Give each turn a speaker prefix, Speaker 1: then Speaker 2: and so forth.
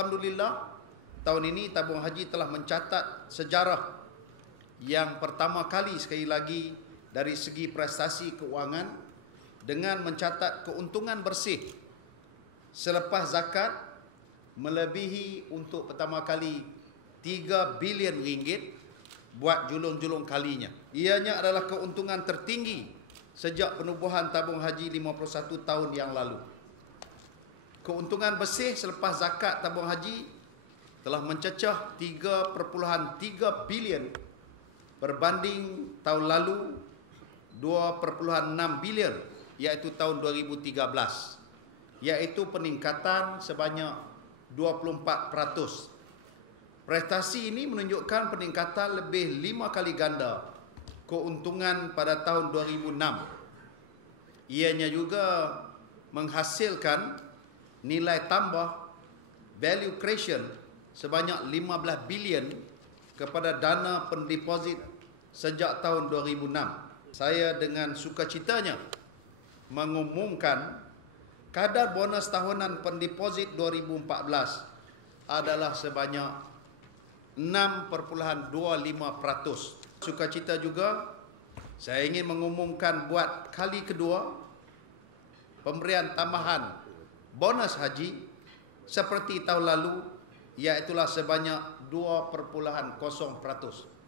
Speaker 1: Alhamdulillah tahun ini tabung haji telah mencatat sejarah yang pertama kali sekali lagi dari segi prestasi keuangan dengan mencatat keuntungan bersih selepas zakat melebihi untuk pertama kali 3 bilion ringgit buat julung-julung kalinya. Ianya adalah keuntungan tertinggi sejak penubuhan tabung haji 51 tahun yang lalu keuntungan bersih selepas zakat tabung haji telah mencecah 3.3 bilion berbanding tahun lalu 2.6 bilion iaitu tahun 2013 iaitu peningkatan sebanyak 24%. Prestasi ini menunjukkan peningkatan lebih 5 kali ganda keuntungan pada tahun 2006. Ianya juga menghasilkan nilai tambah value creation sebanyak 15 bilion kepada dana pendeposit sejak tahun 2006. Saya dengan sukacitanya mengumumkan kadar bonus tahunan pendeposit 2014 adalah sebanyak 6.25%. Sukacita juga saya ingin mengumumkan buat kali kedua pemberian tambahan bonus haji seperti tahun lalu iaitulah sebanyak 2.0%.